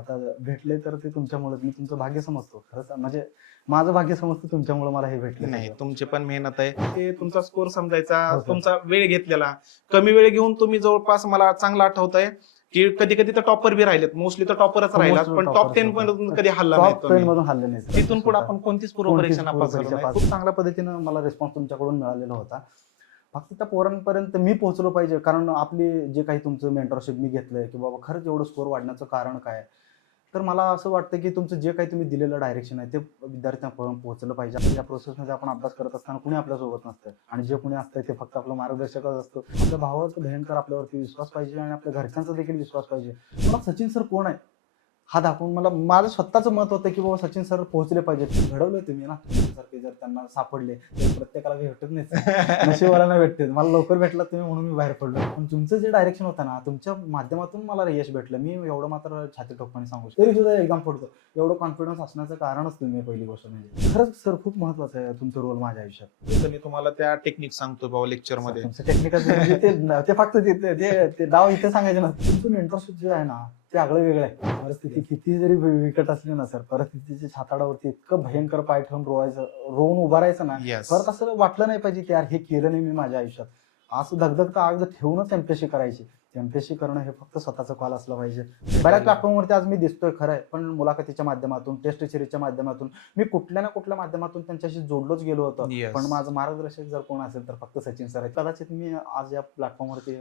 आता भेटले तर ते तुमच्यामुळे, मी तुमचं भाग्य समजतो खरंच, म्हणजे माझं भाग्य समजतो तुमच्यामुळे मला हे भेटलं. नाही, तुमची पण मेहनत आहे. ते तुमचा स्कोर समजायचा, हो, सर. तुमचा वेळ घेतलेला, कमी वेळ घेऊन तुम्ही जवळपास मला चांगलं आठवतंय की कधी कधी तर टॉपर बी राहिलेत, मोस्टली तर टॉपरच राहिलात, पण टॉप 10 पर्यंत कधी हल्ला नाही टॉप 10 तुम्ही. मधून हल्ले नाही. तिथून पुढे आपण कोणतीच पूर्व परीक्षा नापास झालो नाही. खूप चांगल्या पद्धतीनं मला रिस्पॉन्स तुमच्याकडून मिळालेला होता. फक्त त्या पोरांपर्यंत मी पोहोचलो पाहिजे, कारण आपली जे काही तुमचं मेंटरशिप मी घेतलंय की बाबा खरंच एवढं स्कोर वाढण्याचं कारण काय, तर मला असं वाटतं की तुमचं जे काही तुम्ही दिलेलं डायरेक्शन आहे ते विद्यार्थ्यांपर्यंत पोहोचलं पाहिजे. आपण या प्रोसेसमध्ये आपण अभ्यास करत असताना कुणी आपल्यासोबत नसतं, आणि जे कुणी असतं ते फक्त आपलं मार्गदर्शकच असतो. आपल्या भावाचा भयंकर आपल्यावरती विश्वास पाहिजे आणि आपल्या घरच्यांचा देखील विश्वास पाहिजे. मला सचिन सर कोण आहे हा दाखवून, मला माझं स्वतःचं मत होतं की बाबा सचिन सर पोहोचले पाहिजे. घडवलंय तुम्ही ना सारखे, जर त्यांना सापडले तर प्रत्येकाला भेटत नाही, नशिबाला भेटते. मला लवकर भेटला तुम्ही म्हणून मी बाहेर पडलो. पण तुमचं जे डायरेक्शन होतं ना, तुमच्या माध्यमातून मला यश भेटलं. मी एवढं मात्र छाती ठोकपणे सांगू शकतो. तरी सुद्धा एक्झाम पडतो, एवढं कॉन्फिडन्स असण्याचं कारणच तुम्ही पहिली गोष्ट. म्हणजे खरंच सर खूप महत्वाचं आहे तुमचं रोल माझ्या आयुष्यात. जसं मी तुम्हाला त्या टेक्निक सांगतो बाबा लेक्चर मध्ये, तुमचं टेक्निकल ते फक्त ते डाव इथे सांगायचे ना. तुमचं मेंटरशिप जे आहे ना ते आगळं वेगळं आहे. परिस्थिती किती जरी विकट असली ना सर, परिस्थितीच्या छाताडावरती इतकं भयंकर पाय ठेवून रोवून उभा राहायचं ना, Yes. परत असं वाटलं नाही पाहिजे की यार हे केलं नाही मी माझ्या आयुष्यात. असं धगधगता आग ठेवूनच एमपीएससी करायची. एमपीएससी करणं हे फक्त स्वतःचं कॉल असलं पाहिजे. बऱ्याच प्लॅटफॉर्मवरती आज मी दिसतोय खरं आहे, पण मुलाखतीच्या माध्यमातून, टेस्ट सिरीजच्या माध्यमातून मी कुठल्या ना कुठल्या माध्यमातून त्यांच्याशी जोडलोच गेलो होतो. Yes. पण माझं मार्गदर्शक जर कोण असेल तर फक्त सचिन सर आहे. कदाचित मी आज या प्लॅटफॉर्मवरती